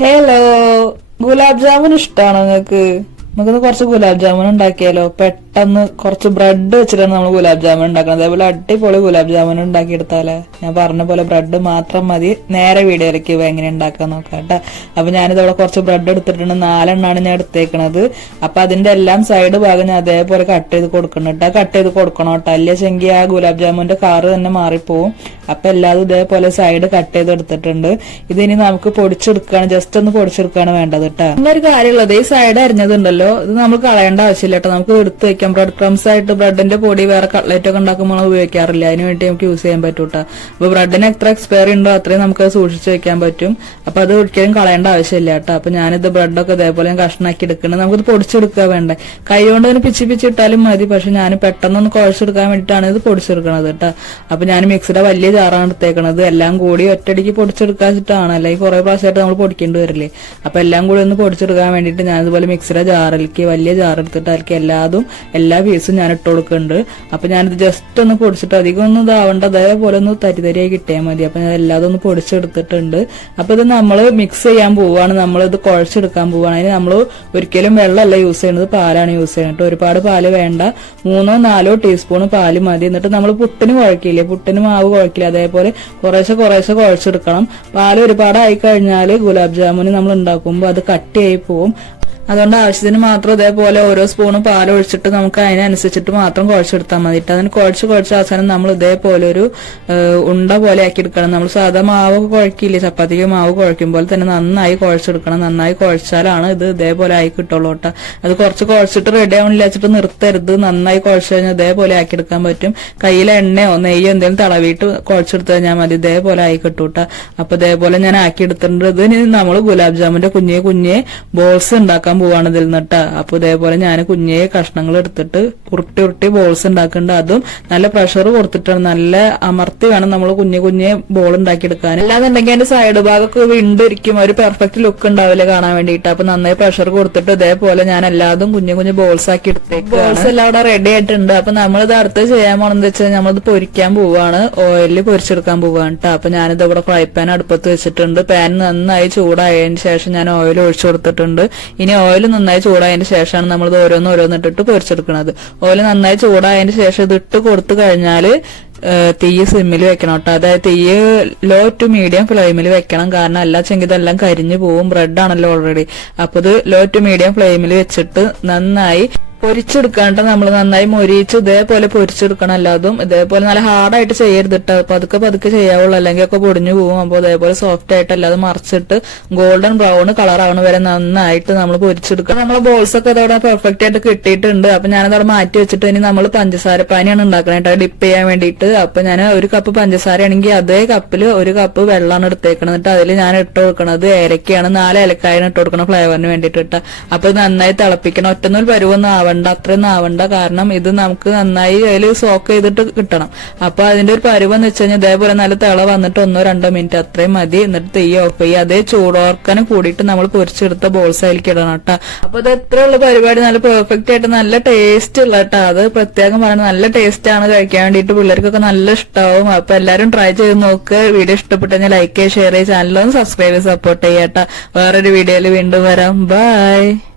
Hello gulab jamun ഇഷ്ടമാണോ നിങ്ങൾക്ക്? നമുക്കൊന്ന് കുറച്ച് ഗുലാബ് ജാമുൻ ഉണ്ടാക്കിയാലോ? പെട്ടെന്ന് കുറച്ച് ബ്രെഡ് വെച്ചിട്ടാണ് നമ്മൾ ഗുലാബ് ജാമുൻ ഉണ്ടാക്കുന്നത്. അതേപോലെ അടിപൊളി ഗുലാബ് ജാമുൻ ഉണ്ടാക്കിയെടുത്താൽ ഞാൻ പറഞ്ഞ പോലെ ബ്രെഡ് മാത്രം മതി. നേരെ വീഡിയോയിലേക്ക് എങ്ങനെ ഉണ്ടാക്കാൻ നോക്കാം കേട്ടോ. അപ്പൊ ഞാനിതവിടെ കുറച്ച് ബ്രെഡ് എടുത്തിട്ടുണ്ട്. നാലെണ്ണാണ് ഞാൻ എടുത്തേക്കണത്. അപ്പൊ അതിന്റെ എല്ലാം സൈഡ് ഭാഗം ഞാൻ അതേപോലെ കട്ട് ചെയ്ത് കൊടുക്കണം കേട്ടോ. കട്ട് ചെയ്ത് കൊടുക്കണം കേട്ടോ. അല്ലെങ്കിൽ ആ ഗുലാബ് ജാമുന്റെ കാറ് തന്നെ മാറിപ്പോവും. അപ്പൊ എല്ലാതും ഇതേപോലെ സൈഡ് കട്ട് ചെയ്ത് എടുത്തിട്ടുണ്ട്. ഇതിനി നമുക്ക് പൊടിച്ചെടുക്കുകയാണ് ജസ്റ്റ് ഒന്ന് പൊടിച്ചെടുക്കുകയാണ് വേണ്ടത് കേട്ടോ. ഒരു കാര്യമുള്ളത് ഈ സൈഡ് അരിഞ്ഞതുണ്ടല്ലോ. ഇത് നമ്മൾ കളയേണ്ട ആവശ്യമില്ല കേട്ടോ. നമുക്ക് എടുത്ത് ബ്രെഡ് ക്രംസ് ആയിട്ട് ബ്രെഡിന്റെ പൊടി വേറെ കട്ട്ലറ്റ് ഒക്കെ ഉണ്ടാക്കുമ്പോൾ നമ്മൾ ഉപയോഗിക്കാറില്ല. അതിന് വേണ്ടി നമുക്ക് യൂസ് ചെയ്യാൻ പറ്റും കേട്ടോ അപ്പൊ ബ്രെഡിന് എത്ര എക്സ്പയറി ഉണ്ടോ അത്രയും നമുക്ക് സൂക്ഷിച്ച് വെക്കാൻ പറ്റും. അപ്പൊ അത് ഒരിക്കലും കളയേണ്ട ആവശ്യമില്ല കേട്ടോ. അപ്പൊ ഞാനിത് ബ്രെഡൊക്കെ ഇതേപോലെ കഷ്ണാക്കി എടുക്കുന്നത് നമുക്കിത് പൊടിച്ചെടുക്കുക വേണ്ടേ? കൈ കൊണ്ട് തന്നെ പിച്ചി ഇട്ടാലും മതി. പക്ഷെ ഞാൻ പെട്ടെന്നൊന്ന് കുഴച്ചെടുക്കാൻ വേണ്ടിയിട്ടാണ് ഇത് പൊടിച്ചെടുക്കണത് കേട്ടോ. അപ്പൊ ഞാൻ മിക്സിയുടെ വലിയ ചാറാണ് എടുത്തേക്കണത്. എല്ലാം കൂടി ഒറ്റടിക്ക് പൊടിച്ചെടുക്കാച്ചിട്ടാണ്. അല്ലെങ്കിൽ കുറെ പ്രാവശ്യമായിട്ട് നമ്മൾ പൊടിക്കേണ്ടി വരില്ലേ? അപ്പൊ എല്ലാം കൂടി ഒന്ന് പൊടിച്ചെടുക്കാൻ വേണ്ടിയിട്ട് ഞാൻ ഇതുപോലെ മിക്സിയുടെ ജാറിലേക്ക് വലിയ ജാർ എടുത്തിട്ട് അതിലേക്ക് എല്ലാതും എല്ലാ പീസും ഞാൻ ഇട്ട് കൊടുക്കുന്നുണ്ട്. അപ്പൊ ഞാനിത് ജസ്റ്റ് ഒന്ന് പൊടിച്ചിട്ട് അധികം ഒന്നും ഇതാവണ്ട. അതേപോലെ ഒന്ന് തരിതരിയായി കിട്ടിയാൽ മതി. അപ്പൊ ഞാൻ എല്ലാതും ഒന്ന് പൊടിച്ചെടുത്തിട്ടുണ്ട്. അപ്പൊ ഇത് നമ്മൾ മിക്സ് ചെയ്യാൻ പോവാണ്. നമ്മൾ ഇത് കുഴച്ചെടുക്കാൻ പോവാണ്. അതിന് നമ്മൾ ഒരിക്കലും വെള്ളമല്ല യൂസ് ചെയ്യുന്നത് പാലാണ് യൂസ് ചെയ്യുന്നത് ഒരുപാട് പാൽ വേണ്ട. മൂന്നോ നാലോ ടീസ്പൂൺ പാൽ മതി. എന്നിട്ട് നമ്മൾ പുട്ടിന് കുഴക്കില്ലേ? പുട്ടിന് മാവ് കുഴക്കില്ല? അതേപോലെ കുറേശ്ശെ കുറേശ്ശെ കുഴച്ചെടുക്കണം. പാൽ ഒരുപാട് ആയി കഴിഞ്ഞാൽ ഗുലാബ് ജാമുന് നമ്മൾ ഉണ്ടാക്കുമ്പോൾ അത് കട്ടിയായി പോവും. അതുകൊണ്ട് ആവശ്യത്തിന് മാത്രം ഇതേപോലെ ഓരോ സ്പൂണും പാൽ ഒഴിച്ചിട്ട് നമുക്ക് അതിനനുസരിച്ചിട്ട് മാത്രം കുഴച്ചെടുത്താൽ മതി. അതിന് കുഴച്ച് കുഴച്ച് അവസാനം നമ്മൾ ഇതേപോലെ ഒരു ഉണ്ട പോലെ ആക്കി എടുക്കണം നമ്മൾ സാധാ മാവ് കുഴക്കില്ലേ? ചപ്പാത്തിക്ക് മാവ് കുഴക്കുമ്പോൾ തന്നെ നന്നായി കുഴച്ചെടുക്കണം. നന്നായി കുഴച്ചാലാണ് ഇത് ഇതേപോലെ ആയി കിട്ടുള്ളൂ കേട്ടോ അത് കുറച്ച് കുഴച്ചിട്ട് റെഡി ആവണില്ല വെച്ചിട്ട് നിർത്തരുത്. നന്നായി കുഴച്ച് കഴിഞ്ഞാൽ ഇതേപോലെ ആക്കി എടുക്കാൻ പറ്റും. കയ്യിൽ എണ്ണയോ നെയ്യോ എന്തെങ്കിലും തളവിയിട്ട് കുഴച്ചെടുത്ത് കഴിഞ്ഞാൽ മതി. ഇതേപോലെ ആയി കിട്ടും കേട്ടോ അപ്പൊ ഇതേപോലെ ഞാൻ ആക്കി എടുത്തിട്ടുണ്ട് ഇതിന് നമ്മൾ ഗുലാബ് ജാമുന്റെ കുഞ്ഞേ കുഞ്ഞേ ബോൾസ് ഉണ്ടാക്കാൻ പോവാണ് ഇതിൽ നിന്നിട്ട് അപ്പൊ ഇതേപോലെ ഞാൻ കുഞ്ഞേ കഷ്ണങ്ങൾ എടുത്തിട്ട് ഉരുട്ടി ഉരുട്ടി ബോൾസ് ഉണ്ടാക്കുന്നുണ്ട് അതും നല്ല പ്രഷർ കൊടുത്തിട്ടാണ്. നല്ല അമർത്തി വേണം നമ്മൾ കുഞ്ഞു കുഞ്ഞേ ബോൾ ഉണ്ടാക്കിയെടുക്കാൻ അല്ലാന്നുണ്ടെങ്കിൽ അതിന്റെ സൈഡ് ഭാഗമൊക്കെ വിണ്ടിരിക്കും. ഒരു പെർഫെക്റ്റ് ലുക്ക് ഉണ്ടാവില്ല കാണാൻ വേണ്ടിയിട്ട്. അപ്പൊ നന്നായി പ്രഷർ കൊടുത്തിട്ട് ഇതേപോലെ ഞാൻ എല്ലാതും കുഞ്ഞു കുഞ്ഞു ബോൾസ് ആക്കി എടുത്തേക്ക് ബോൾസ് എല്ലാം അവിടെ റെഡി ആയിട്ടുണ്ട്. അപ്പൊ നമ്മളിത് അടുത്ത് ചെയ്യാൻ പോണെന്ന് വെച്ചാൽ നമ്മളിത് പൊരിക്കാൻ പോവാണ്. ഓയിലിൽ പൊരിച്ചെടുക്കാൻ പോവാണ് കേട്ടോ അപ്പൊ ഞാനിത് ഇവിടെ ഫ്രൈ പാൻ അടുപ്പത്ത് വെച്ചിട്ടുണ്ട്. പാൻ നന്നായി ചൂടായതിനു ശേഷം ഞാൻ ഓയിൽ ഒഴിച്ചു കൊടുത്തിട്ടുണ്ട്. ഇനി ഓയിൽ നന്നായി ചൂടായതിന് ശേഷമാണ് നമ്മൾ ഓരോന്ന് ഓരോന്ന് ഇട്ടിട്ട് പൊരിച്ചെടുക്കുന്നത് ഓയിൽ നന്നായി ചൂടായതിന് ശേഷം ഇത് ഇട്ട് കൊടുത്തു കഴിഞ്ഞാൽ തീയ് സിമ്മിൽ വെക്കണം കേട്ടോ. അതായത് തീയ് ലോ ടു മീഡിയം ഫ്ലെയിമിൽ വെക്കണം. കാരണം അല്ല ചെങ്കിൽ ഇതെല്ലാം കരിഞ്ഞു പോവും. ബ്രെഡ് ആണല്ലോ ഓൾറെഡി അപ്പൊ ഇത് ലോ ടു മീഡിയം ഫ്ലെയിമിൽ വെച്ചിട്ട് നന്നായി പൊരിച്ചെടുക്കാണ്ട് നമ്മൾ നന്നായി മൊരിച്ച് ഇതേപോലെ പൊരിച്ചെടുക്കണം അല്ലാതും ഇതേപോലെ നല്ല ഹാർഡായിട്ട് ചെയ്യരുത് കേട്ടോ പതുക്കെ പതുക്കെ ചെയ്യാവുള്ളൂ. അല്ലെങ്കിൽ ഒക്കെ പൊടിഞ്ഞു പോകും. അപ്പോൾ അതേപോലെ സോഫ്റ്റ് ആയിട്ട് അല്ലാതെ മറിച്ചിട്ട് ഗോൾഡൻ ബ്രൗൺ കളർ ആവണ വരെ നന്നായിട്ട് നമ്മൾ പൊരിച്ചെടുക്കുക നമ്മളെ ബോൾസ് ഒക്കെ ഇതവിടെ പെർഫെക്റ്റ് ആയിട്ട് കിട്ടിയിട്ടുണ്ട്. അപ്പൊ ഞാനതവിടെ മാറ്റി വെച്ചിട്ട് ഇനി നമ്മൾ പഞ്ചസാര പാനിയാണ് ഉണ്ടാക്കണേ കേട്ടോ ഡിപ്പ് ചെയ്യാൻ വേണ്ടിയിട്ട്. അപ്പൊ ഞാൻ ഒരു കപ്പ് പഞ്ചസാര ആണെങ്കിൽ അതേ കപ്പിൽ ഒരു കപ്പ് വെള്ളമാണ് എടുത്തേക്കണത് എന്നിട്ട് അതിൽ ഞാൻ ഇട്ട് കൊടുക്കണത് ഏലക്കയാണ്. നാല് ഏലക്കായാണ് ഇട്ട് കൊടുക്കണം ഫ്ലേവറിന് വേണ്ടിയിട്ട് കേട്ടോ അപ്പൊ നന്നായി തിളപ്പിക്കണം. ഒറ്റനൂൽ പരുവൊന്നും ആവണ്ട അത്രയൊന്നും ആവണ്ട. കാരണം ഇത് നമുക്ക് നന്നായി അതിൽ സോക്ക് ചെയ്തിട്ട് കിട്ടണം. അപ്പൊ അതിന്റെ ഒരു പരുവെന്ന് വെച്ച് കഴിഞ്ഞാൽ ഇതേപോലെ നല്ല തിള വന്നിട്ട് ഒന്നോ രണ്ടോ മിനിറ്റ് അത്രയും മതി. എന്നിട്ട് തീ ഓഫ് ചെയ്യുക അതേ ചൂടോർക്കാനും കൂടിയിട്ട് നമ്മൾ പൊരിച്ചെടുത്ത ബോൾസ് അതിലേക്ക് ഇടണം കേട്ടോ. അപ്പൊ ഇത് എത്രയുള്ള പരിപാടി. നല്ല പെർഫെക്റ്റ് ആയിട്ട് നല്ല ടേസ്റ്റ് ഉള്ള കേട്ടോ. അത് പ്രത്യേകം പറയുന്നത് നല്ല ടേസ്റ്റ് ആണ് കഴിക്കാൻ വേണ്ടിയിട്ട് പിള്ളേർക്കൊക്കെ നല്ല ഇഷ്ടമാവും അപ്പൊ എല്ലാവരും ട്രൈ ചെയ്ത് നോക്കുക വീഡിയോ ഇഷ്ടപ്പെട്ടെങ്കിൽ ലൈക്ക് ചെയ്യുക ഷെയർ ചെയ്യുക ചാനലൊന്ന് സബ്സ്ക്രൈബ് സപ്പോർട്ട് ചെയ്യാട്ടോ വേറൊരു വീഡിയോയിൽ വീണ്ടും വരാം. ബൈ